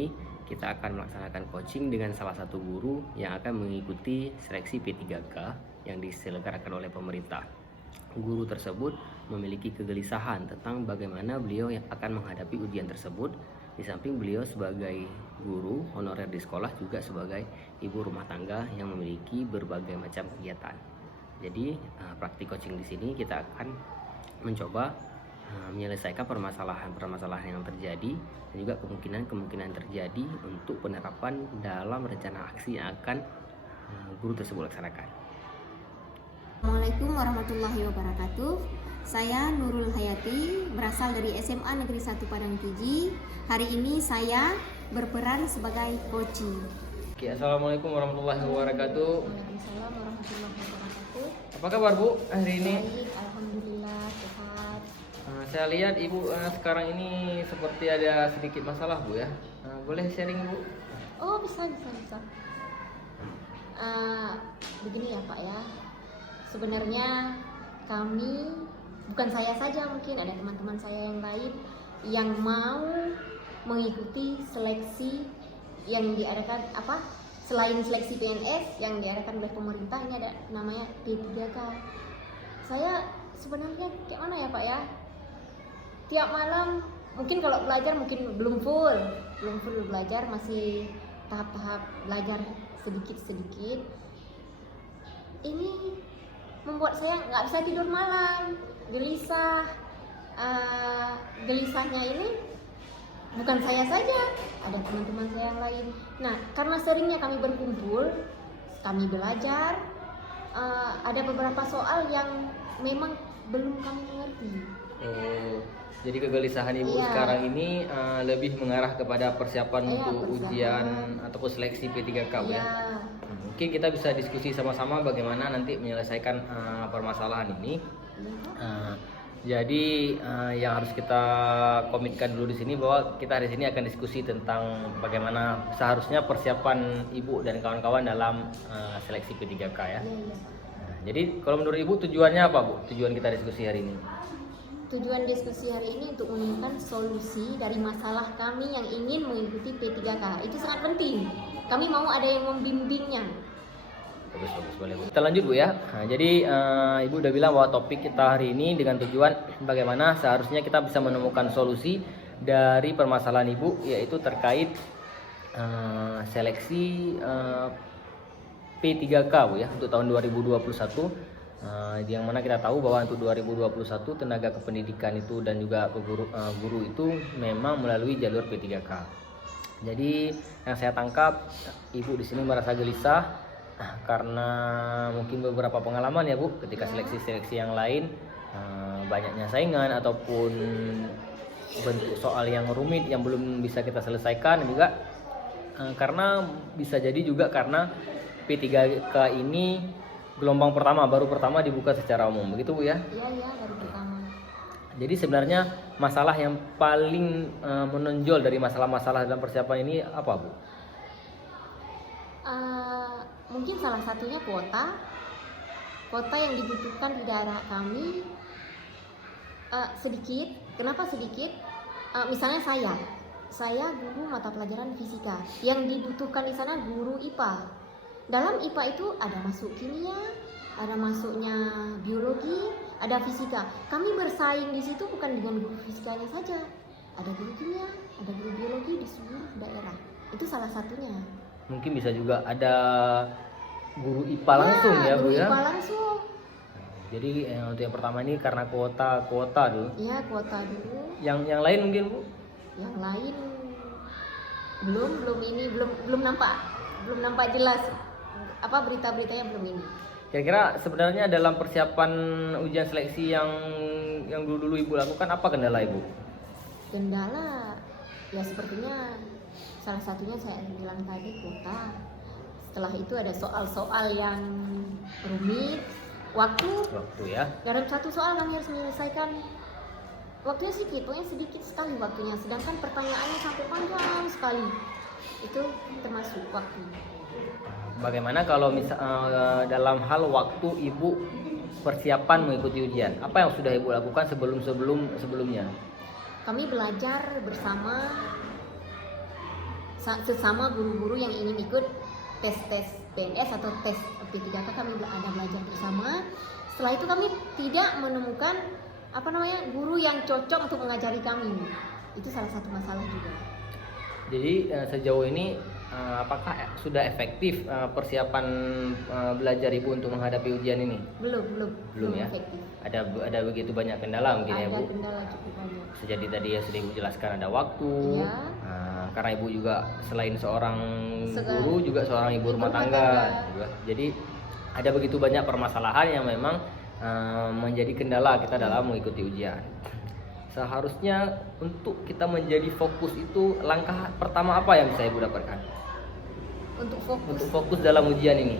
ini kita akan melaksanakan coaching dengan salah satu guru yang akan mengikuti seleksi P3K yang diselenggarakan oleh pemerintah. Guru tersebut memiliki kegelisahan tentang bagaimana beliau yang akan menghadapi ujian tersebut. Di samping beliau sebagai guru honorer di sekolah juga sebagai ibu rumah tangga yang memiliki berbagai macam kegiatan. Jadi praktik coaching di sini kita akan mencoba menyelesaikan permasalahan-permasalahan yang terjadi dan juga kemungkinan terjadi untuk penerapan dalam rencana aksi yang akan guru tersebut laksanakan. Assalamualaikum warahmatullahi wabarakatuh. Saya Nurul Hayati, berasal dari SMA Negeri 1 Padang Tiji. Hari ini saya berperan sebagai coaching. Oke, Assalamualaikum warahmatullahi wabarakatuh. Waalaikumsalam warahmatullahi wabarakatuh. Apa kabar Bu hari ini? Baik, alhamdulillah sehat. Saya lihat Ibu sekarang ini seperti ada sedikit masalah Bu ya. Boleh sharing Bu? Oh bisa. Begini ya Pak ya. Sebenarnya kami, bukan saya saja, mungkin ada teman-teman saya yang lain yang mau mengikuti seleksi yang diadakan selain seleksi PNS yang diadakan oleh pemerintah, ini ada namanya P3K. Saya sebenarnya kayak mana ya Pak ya? Tiap malam mungkin kalau belajar mungkin belum full belajar, masih tahap-tahap belajar sedikit. Ini membuat saya nggak bisa tidur malam, gelisah. Gelisahnya ini bukan saya saja, ada teman-teman saya yang lain. Nah, karena seringnya kami berkumpul, kami belajar, ada beberapa soal yang memang belum kami mengerti. Oh, jadi kegelisahan Ibu Iya. sekarang ini lebih mengarah kepada persiapan Iya, untuk persiapan. ujian ataupun seleksi P3K Bu ya. Iya. Mungkin kita bisa diskusi sama-sama bagaimana nanti menyelesaikan permasalahan ini. Jadi yang harus kita komitkan dulu di sini bahwa kita hari ini akan diskusi tentang bagaimana seharusnya persiapan Ibu dan kawan-kawan dalam seleksi P3K ya. Iya. Jadi kalau menurut Ibu tujuannya apa Bu? Tujuan kita diskusi hari ini? Tujuan diskusi hari ini untuk menemukan solusi dari masalah kami yang ingin mengikuti P3K. Itu sangat penting. Kami mau ada yang membimbingnya. Bagus, boleh Bu. Kita lanjut Bu ya. Nah, jadi Ibu udah bilang bahwa topik kita hari ini dengan tujuan bagaimana seharusnya kita bisa menemukan solusi dari permasalahan Ibu, yaitu terkait seleksi P3K Bu ya untuk tahun 2021. Yang mana kita tahu bahwa untuk 2021 tenaga kependidikan itu dan juga guru itu memang melalui jalur P3K. Jadi yang saya tangkap Ibu di sini merasa gelisah karena mungkin beberapa pengalaman ya Bu ketika seleksi yang lain banyaknya saingan ataupun bentuk soal yang rumit yang belum bisa kita selesaikan, dan juga karena bisa jadi juga karena P3K ini gelombang baru pertama dibuka secara umum, begitu Bu ya? Iya, baru pertama. Jadi sebenarnya masalah yang paling menonjol dari masalah-masalah dalam persiapan ini apa Bu? Mungkin salah satunya kuota yang dibutuhkan di daerah kami sedikit. Kenapa sedikit? Misalnya saya guru mata pelajaran fisika, yang dibutuhkan di sana guru IPA. Dalam IPA itu ada masuk kimia, ada masuknya biologi, ada fisika. Kami bersaing di situ bukan dengan guru fisikanya saja, ada guru kimia, ada guru biologi di seluruh daerah. Itu salah satunya. Mungkin bisa juga ada guru IPA langsung ya Bu guru ya? IPA langsung. Jadi untuk yang pertama ini karena kuota dulu. Iya, kuota dulu. Yang lain mungkin Bu? Yang lain belum nampak jelas berita-beritanya belum ini. Kira-kira sebenarnya dalam persiapan ujian seleksi yang dulu Ibu lakukan apa kendala Ibu? Kendala ya sepertinya salah satunya saya bilang tadi kuota. Setelah itu ada soal-soal yang rumit, waktu Ya. dalam satu soal kami harus menyelesaikan. Waktunya sedikit sekali waktunya, sedangkan pertanyaannya sampai panjang sekali. Itu termasuk waktu. Bagaimana kalau dalam hal waktu Ibu persiapan mengikuti ujian? Apa yang sudah Ibu lakukan sebelumnya? Kami belajar bersama sesama guru-guru yang ingin ikut tes PNS atau tes P3K, kami ada belajar bersama. Setelah itu kami tidak menemukan guru yang cocok untuk mengajari kami. Itu salah satu masalah juga. Jadi sejauh ini apakah sudah efektif persiapan belajar Ibu untuk menghadapi ujian ini? Belum Ya. efektif. Ada begitu banyak kendala mungkin ya Bu? Ada kendala cukup banyak. Sejadi tadi yang sudah Ibu jelaskan ada waktu. Iya. Karena Ibu juga selain seorang Sekarang guru juga seorang ibu rumah tangga juga. Jadi ada begitu banyak permasalahan yang memang menjadi kendala kita dalam mengikuti ujian. Seharusnya untuk kita menjadi fokus itu langkah pertama apa yang bisa Ibu dapatkan? Untuk fokus dalam ujian ini.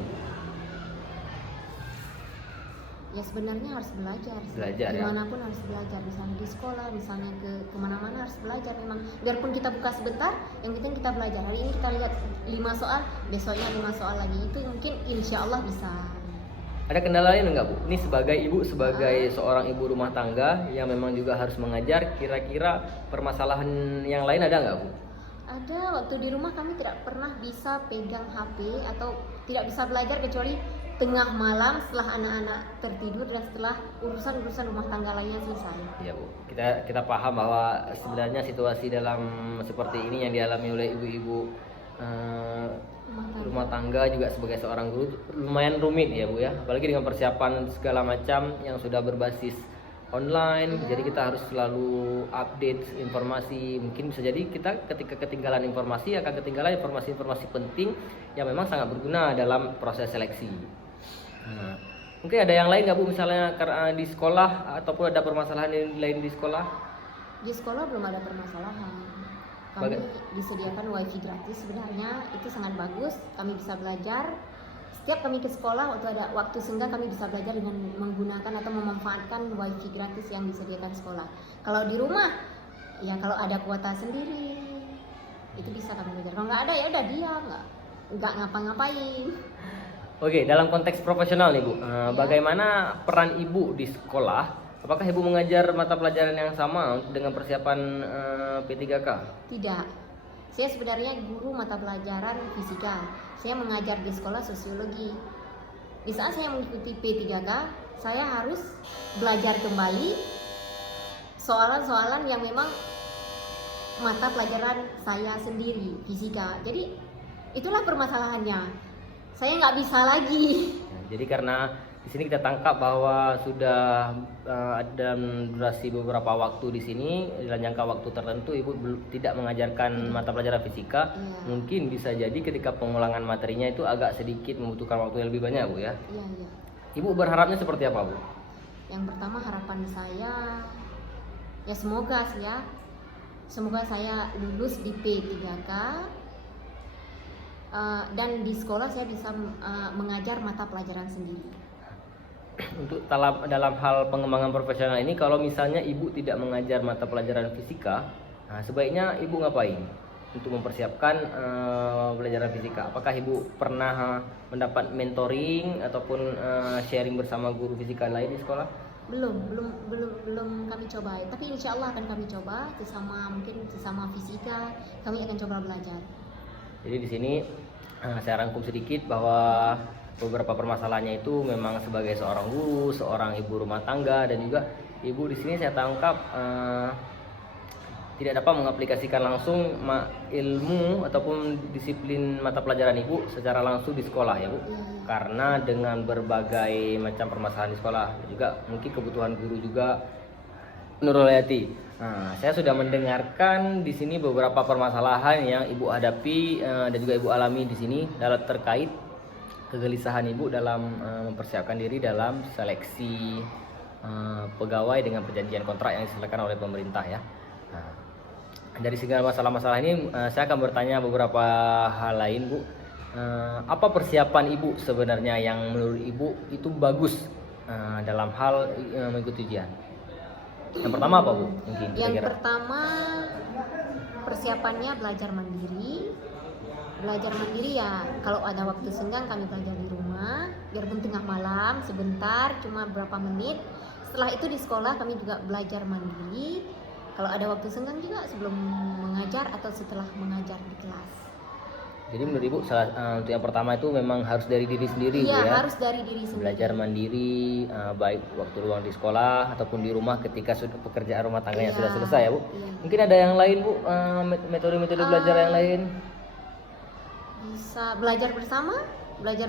Ya sebenarnya harus belajar Ya. Dimanapun harus belajar, misalnya di sekolah, misalnya kemana-mana harus belajar. Memang biarpun kita buka sebentar, yang penting kita belajar. Hari ini kita lihat 5 soal, besoknya 5 soal lagi. Itu mungkin insya Allah bisa. Ada kendala lain enggak Bu? Ini sebagai ibu, sebagai seorang ibu rumah tangga yang memang juga harus mengajar, kira-kira permasalahan yang lain ada enggak Bu? Ada, waktu di rumah kami tidak pernah bisa pegang HP atau tidak bisa belajar kecuali tengah malam setelah anak-anak tertidur dan setelah urusan-urusan rumah tangga lainnya selesai. Iya Bu, kita paham bahwa sebenarnya situasi dalam seperti ini yang dialami oleh ibu-ibu rumah tangga juga sebagai seorang guru lumayan rumit ya Bu ya, apalagi dengan persiapan segala macam yang sudah berbasis online. Jadi kita harus selalu update informasi. Mungkin bisa jadi kita ketika ketinggalan informasi akan ketinggalan informasi-informasi penting yang memang sangat berguna dalam proses seleksi. Mungkin ada yang lain nggak Bu, misalnya karena di sekolah ataupun ada permasalahan lain di sekolah? Di sekolah belum ada permasalahan. Kami disediakan wifi gratis, sebenarnya itu sangat bagus. Kami bisa belajar. Setiap kami ke sekolah, waktu ada waktu senggang kami bisa belajar dengan menggunakan atau memanfaatkan wifi gratis yang disediakan sekolah. Kalau di rumah, ya kalau ada kuota sendiri, itu bisa kami belajar. Kalau nggak ada ya udah diam, nggak ngapa-ngapain. Oke, dalam konteks profesional nih Bu, bagaimana peran Ibu di sekolah? Apakah Ibu mengajar mata pelajaran yang sama dengan persiapan P3K? Tidak. Saya sebenarnya guru mata pelajaran fisika. Saya mengajar di sekolah sosiologi. Di saat saya mengikuti P3K, saya harus belajar kembali soalan-soalan yang memang mata pelajaran saya sendiri, fisika. Jadi itulah permasalahannya. Saya nggak bisa lagi. Jadi karena di sini kita tangkap bahwa sudah ada durasi beberapa waktu di sini dalam jangka waktu tertentu Ibu tidak mengajarkan mata pelajaran fisika. Mungkin bisa jadi ketika pengulangan materinya itu agak sedikit membutuhkan waktu yang lebih banyak Bu ya. Iya. Ibu berharapnya seperti apa Bu? Yang pertama harapan saya ya semoga saya lulus di P3K. Dan di sekolah saya bisa mengajar mata pelajaran sendiri. Untuk dalam hal pengembangan profesional ini, kalau misalnya Ibu tidak mengajar mata pelajaran fisika, sebaiknya Ibu ngapain untuk mempersiapkan pelajaran fisika? Apakah Ibu pernah mendapat mentoring ataupun sharing bersama guru fisika lain di sekolah? Belum kami coba. Tapi insya Allah akan kami coba sesama fisika, kami akan coba belajar. Jadi di sini saya rangkum sedikit bahwa beberapa permasalahannya itu memang sebagai seorang guru, seorang ibu rumah tangga, dan juga Ibu di sini saya tangkap tidak dapat mengaplikasikan langsung ilmu ataupun disiplin mata pelajaran Ibu secara langsung di sekolah ya Bu. Karena dengan berbagai macam permasalahan di sekolah, juga mungkin kebutuhan guru juga Nurul Hayati. Saya sudah mendengarkan di sini beberapa permasalahan yang Ibu hadapi dan juga Ibu alami di sini dalam terkait kegelisahan Ibu dalam mempersiapkan diri dalam seleksi pegawai dengan perjanjian kontrak yang diselenggarakan oleh pemerintah ya. Dari segala masalah-masalah ini saya akan bertanya beberapa hal lain Bu. Apa persiapan Ibu sebenarnya yang menurut Ibu itu bagus dalam hal mengikuti ujian? Yang pertama apa Bu? Mungkin yang pertama persiapannya belajar mandiri. Belajar mandiri ya kalau ada waktu senggang kami belajar di rumah, biarpun tengah malam sebentar cuma berapa menit. Setelah itu di sekolah kami juga belajar mandiri. Kalau ada waktu senggang juga sebelum mengajar atau setelah mengajar di kelas. Jadi menurut Ibu untuk yang pertama itu memang harus dari diri sendiri, Bu, Iya, ya. harus dari diri sendiri. Belajar mandiri, baik waktu luang di sekolah ataupun di rumah ketika sudah pekerjaan rumah tangganya Iya, sudah selesai, ya, Bu. iya. Mungkin ada yang lain, Bu, metode-metode belajar yang lain. Bisa belajar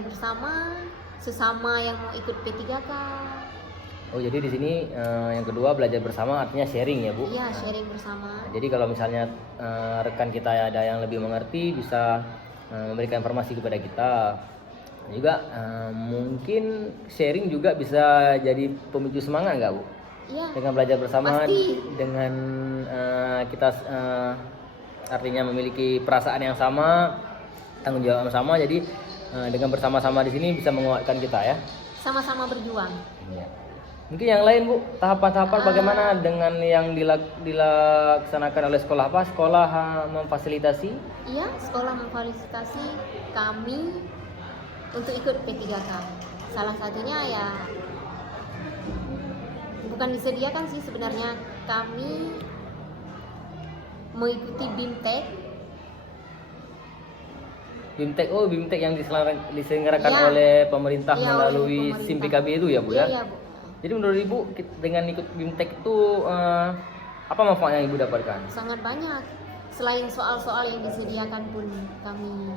bersama sesama yang mau ikut P3K. Oh, jadi di sini yang kedua belajar bersama artinya sharing, ya, Bu. Iya, sharing bersama. Jadi kalau misalnya rekan kita ada yang lebih mengerti bisa memberikan informasi kepada kita. Juga mungkin sharing juga bisa jadi pemicu semangat, nggak, Bu? Iya. Dengan belajar bersama, Pasti. dengan kita artinya memiliki perasaan yang sama, tanggung jawab yang sama. Jadi dengan bersama-sama di sini bisa menguatkan kita, ya. Sama-sama berjuang. Iya. Mungkin yang lain, Bu, tahapan-tahapan bagaimana dengan yang dilaksanakan oleh sekolah apa? Sekolah memfasilitasi? Iya, sekolah memfasilitasi kami untuk ikut P3K. Salah satunya ya bukan disediakan sih sebenarnya, kami mengikuti BIMTEK. BIMTEK, oh BIMTEK yang diselenggarakan Iya. oleh pemerintah Iya, melalui oleh pemerintah. SIM PKB itu, ya, Bu, ya? Iya, Bu. Jadi menurut Ibu dengan ikut BIMTEK itu apa manfaat yang Ibu dapatkan? Sangat banyak. Selain soal-soal yang disediakan pun kami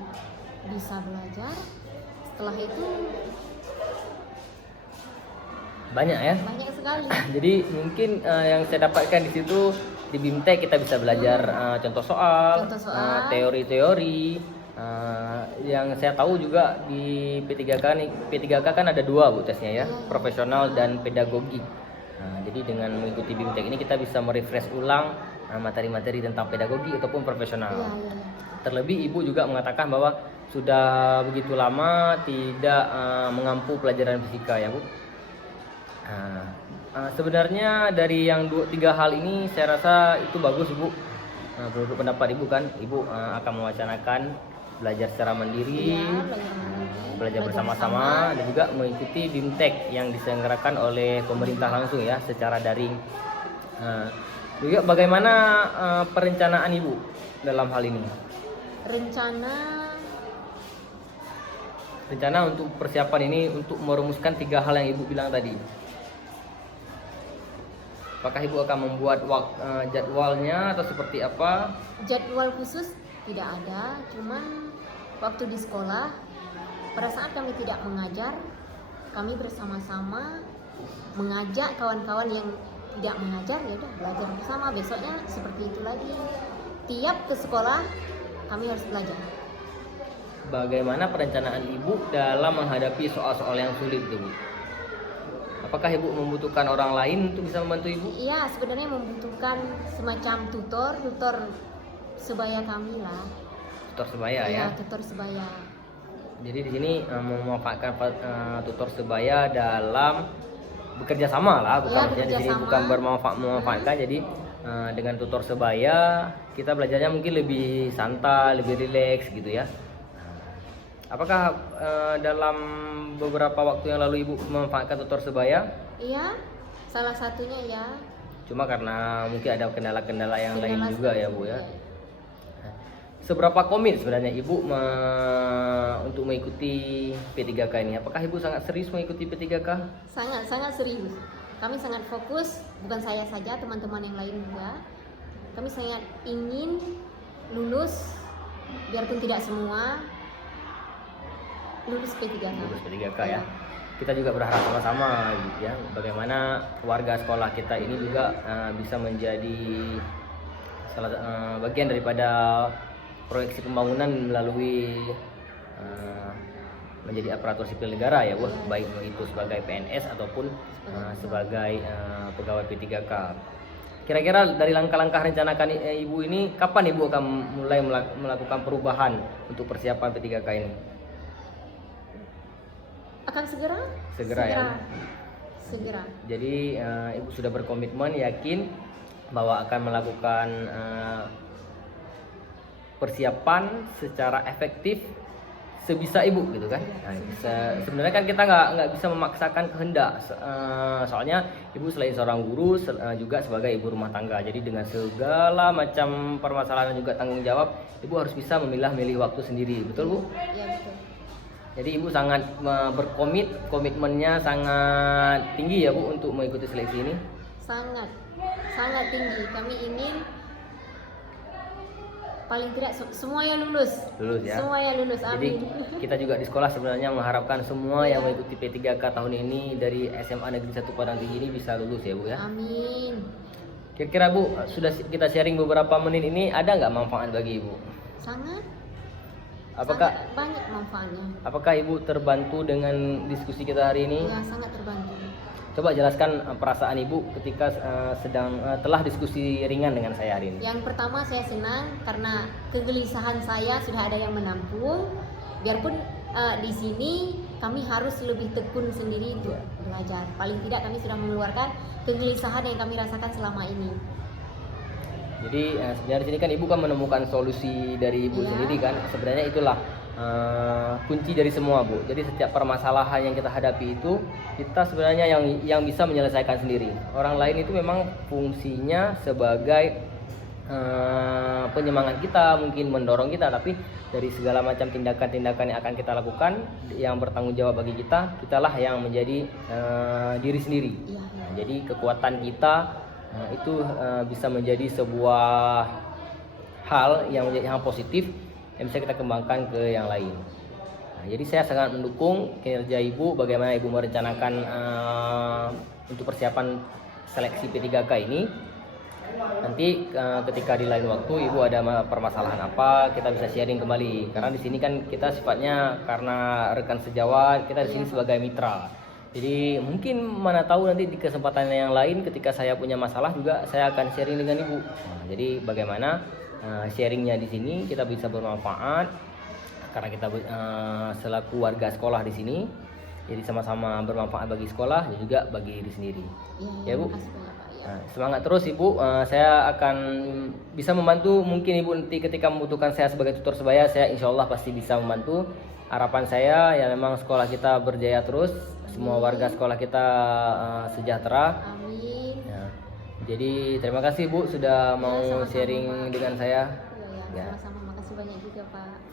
bisa belajar. Setelah itu Banyak, ya. banyak sekali. Jadi mungkin yang saya dapatkan di situ di BIMTEK kita bisa belajar contoh soal, Contoh soal. teori-teori. Yang saya tahu juga di P3K kan ada dua, Bu, tesnya, ya, profesional dan pedagogik. Jadi dengan mengikuti BIMTEK ini kita bisa merefresh ulang materi-materi tentang pedagogi ataupun profesional. Iya, iya, iya. Terlebih Ibu juga mengatakan bahwa sudah begitu lama tidak mengampu pelajaran fisika, ya, Bu. Sebenarnya dari yang 3 hal ini saya rasa itu bagus, Ibu. Menurut pendapat Ibu kan, Ibu akan mewacanakan belajar secara mandiri, Iya, belajar bersama-sama, dan juga mengikuti BIMTEK yang diselenggarakan oleh pemerintah langsung, ya, secara daring. Juga bagaimana perencanaan Ibu dalam hal ini? Rencana untuk persiapan ini untuk merumuskan 3 hal yang Ibu bilang tadi. Apakah Ibu akan membuat jadwalnya atau seperti apa? Jadwal khusus tidak ada, cuman waktu di sekolah pada saat kami tidak mengajar, kami bersama-sama mengajak kawan-kawan yang tidak mengajar, ya udah belajar bersama. Besoknya seperti itu lagi. Tiap ke sekolah kami harus belajar. Bagaimana perencanaan Ibu dalam menghadapi soal-soal yang sulit, Bu? Apakah Ibu membutuhkan orang lain untuk bisa membantu Ibu? Iya, sebenarnya membutuhkan semacam tutor sebaya kami lah. Tutor sebaya, ya. Tutor sebaya. Jadi di sini memanfaatkan tutor sebaya dalam bekerja sama lah, bukan Ya, maksudnya di sini bekerja bukan sama. memanfaatkan. Jadi dengan tutor sebaya kita belajarnya mungkin lebih santai, lebih rileks gitu, ya. Apakah dalam beberapa waktu yang lalu Ibu memanfaatkan tutor sebaya? Iya, salah satunya ya. Cuma karena mungkin ada kendala-kendala yang lain Kendala juga, ya, Bu, ya. Seberapa komit sebenarnya Ibu untuk mengikuti P3K ini? Apakah Ibu sangat serius mengikuti P3K? Sangat serius. Kami sangat fokus, bukan saya saja, teman-teman yang lain juga. Kami sangat ingin lulus, biarpun tidak semua, lulus P3K. Lulus P3K, ya. Kita juga berharap sama-sama, ya, bagaimana warga sekolah kita ini juga bisa menjadi bagian daripada proyeksi pembangunan melalui menjadi aparatur sipil negara, ya, Bu, baik itu sebagai PNS ataupun sebagai pegawai P3K. Kira-kira dari langkah-langkah rencanakan Ibu ini, kapan Ibu akan mulai melakukan perubahan untuk persiapan P3K ini? Akan segera? Ya. Segera. Jadi Ibu sudah berkomitmen, yakin bahwa akan melakukan persiapan secara efektif sebisa ibu gitu kan. Nah, sebenarnya kan kita nggak bisa memaksakan kehendak. Soalnya ibu selain seorang guru juga sebagai ibu rumah tangga. Jadi dengan segala macam permasalahan dan juga tanggung jawab, ibu harus bisa memilah-milih waktu sendiri, betul bu? Iya betul. Jadi ibu sangat komitmennya sangat tinggi ya bu untuk mengikuti seleksi ini. Sangat sangat tinggi. Kami ingin paling tidak semuanya lulus Ya. Semuanya lulus, Jadi amin. kita juga di sekolah sebenarnya mengharapkan semua yang mengikuti P3K tahun ini dari SMA Negeri 1 Padang Tinggi ini bisa lulus ya bu ya. Amin. Kira-kira bu, sudah kita sharing beberapa menit ini, ada nggak manfaat bagi ibu? Sangat banyak manfaatnya. Apakah ibu terbantu dengan diskusi kita hari ini? Ya, sangat terbantu. Coba jelaskan perasaan ibu ketika telah diskusi ringan dengan saya hari ini. Yang pertama, saya senang karena kegelisahan saya sudah ada yang menampung. Biarpun di sini kami harus lebih tekun sendiri untuk belajar. Paling tidak kami sudah mengeluarkan kegelisahan yang kami rasakan selama ini. Jadi sebenarnya di sini kan ibu kan menemukan solusi dari ibu sendiri kan. Sebenarnya itulah kunci dari semua bu. Jadi setiap permasalahan yang kita hadapi itu kita sebenarnya yang bisa menyelesaikan sendiri. Orang lain itu memang fungsinya sebagai penyemangat kita, mungkin mendorong kita, tapi dari segala macam tindakan-tindakan yang akan kita lakukan yang bertanggung jawab bagi kita, kitalah yang menjadi diri sendiri. Nah, jadi kekuatan kita itu bisa menjadi sebuah hal yang menjadi hal positif yang bisa kita kembangkan ke yang lain. Nah, jadi saya sangat mendukung kinerja ibu, bagaimana ibu merencanakan untuk persiapan seleksi P3K ini. Nanti ketika di lain waktu ibu ada permasalahan apa, kita bisa sharing kembali. Karena di sini kan kita sifatnya karena rekan sejawat, kita di sini sebagai mitra. Jadi mungkin mana tahu nanti di kesempatan yang lain ketika saya punya masalah juga saya akan sharing dengan ibu. Nah, jadi bagaimana sharingnya di sini kita bisa bermanfaat karena kita selaku warga sekolah di sini, jadi sama-sama bermanfaat bagi sekolah dan juga bagi diri sendiri. Ya bu. Nah, semangat terus ibu. Saya akan bisa membantu. Mungkin ibu nanti ketika membutuhkan saya sebagai tutor sebaya, saya insya Allah pasti bisa membantu. Harapan saya ya memang sekolah kita berjaya terus, semua warga sekolah kita sejahtera. Amin. Ya. Jadi terima kasih bu sudah mau sharing dengan saya. Sama-sama, makasih banyak juga Pak.